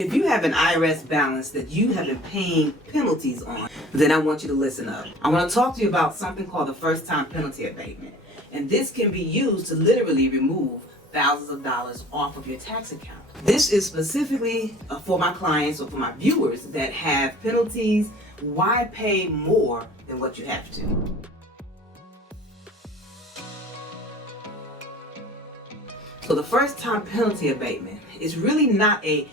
If you have an IRS balance that you have been paying penalties on, then I want you to listen up. I want to talk to you about something called the First Time Penalty Abatement. And this can be used to literally remove thousands of dollars off of your tax account. This is specifically for my clients or for my viewers that have penalties. Why pay more than what you have to? So the first time penalty abatement is really not a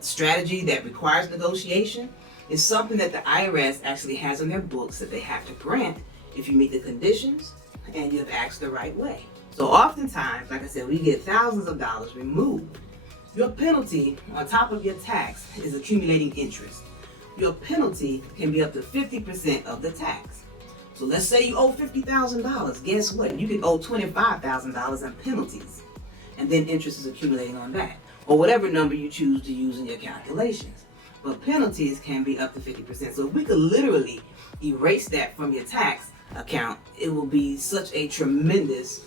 strategy that requires negotiation. It's something that the IRS actually has on their books that they have to grant if you meet the conditions and you've asked the right way. So oftentimes, like I said, we get thousands of dollars removed. Your penalty on top of your tax is accumulating interest. Your penalty can be up to 50% of the tax. So let's say you owe $50,000. Guess what? You can owe $25,000 in penalties. And then interest is accumulating on that, or whatever number you choose to use in your calculations. But penalties can be up to 50%. So if we could literally erase that from your tax account, it will be such a tremendous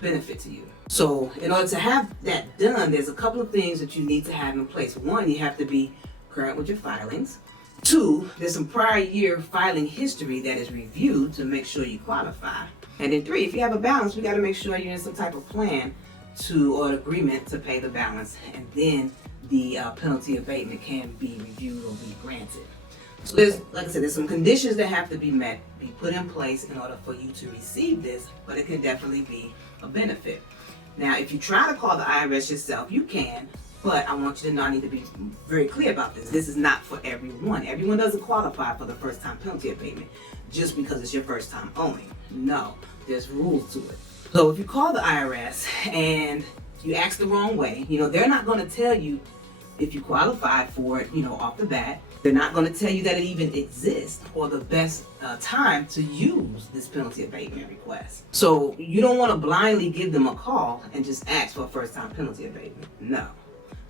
benefit to you. So in order to have that done, there's a couple of things that you need to have in place. One, you have to be current with your filings. Two, there's some prior year filing history that is reviewed to make sure you qualify. And then three, if you have a balance, we got to make sure you're in some type of plan or an agreement to pay the balance, and then the penalty abatement can be reviewed or be granted. So there's, like I said, there's some conditions that have to be met, be put in place in order for you to receive this, but it can definitely be a benefit. Now, if you try to call the IRS yourself, you can, but I want you to know, I need to be very clear about this. This is not for everyone. Everyone doesn't qualify for the first time penalty abatement just because it's your first time owing. No, there's rules to it. So if you call the IRS and you ask the wrong way, they're not going to tell you if you qualify for it, off the bat. They're not going to tell you that it even exists or the best time to use this penalty abatement request. So you don't want to blindly give them a call and just ask for a first time penalty abatement. No,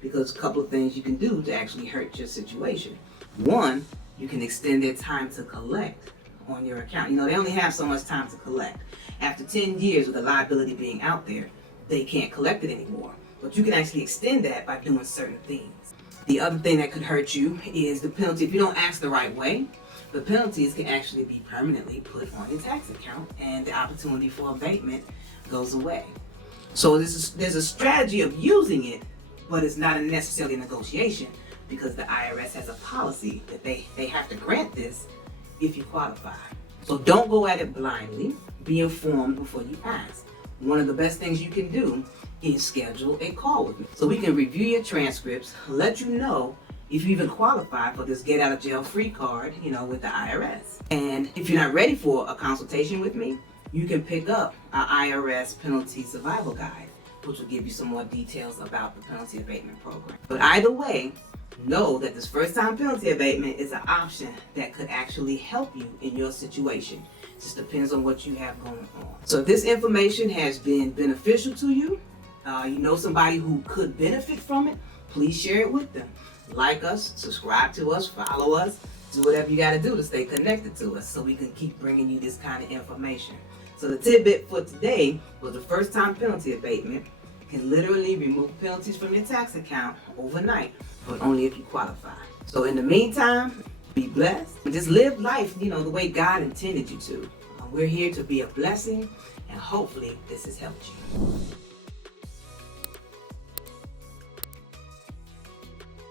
because a couple of things you can do to actually hurt your situation. One, you can extend their time to collect on your account. They only have so much time to collect. After 10 years of the liability being out there, they can't collect it anymore. But you can actually extend that by doing certain things. The other thing that could hurt you is the penalty. If you don't ask the right way, the penalties can actually be permanently put on your tax account and the opportunity for abatement goes away. So there's a strategy of using it, but it's not necessarily a negotiation because the IRS has a policy that they have to grant this if you qualify. So don't go at it blindly. Be informed before you ask. One of the best things you can do is schedule a call with me so we can review your transcripts, let you know if you even qualify for this get out of jail free card, with the IRS. And if you're not ready for a consultation with me, you can pick up our IRS penalty survival guide, which will give you some more details about the penalty abatement program. But either way, know that this first time penalty abatement is an option that could actually help you in your situation. It just depends on what you have going on. So if this information has been beneficial to you, somebody who could benefit from it, please share it with them. Like us, subscribe to us, follow us, do whatever you got to do to stay connected to us so we can keep bringing you this kind of information. So the tidbit for today was the first time penalty abatement can literally remove penalties from your tax account overnight, but only if you qualify. So in the meantime, be blessed and just live life, the way God intended you to. We're here to be a blessing, and hopefully this has helped you.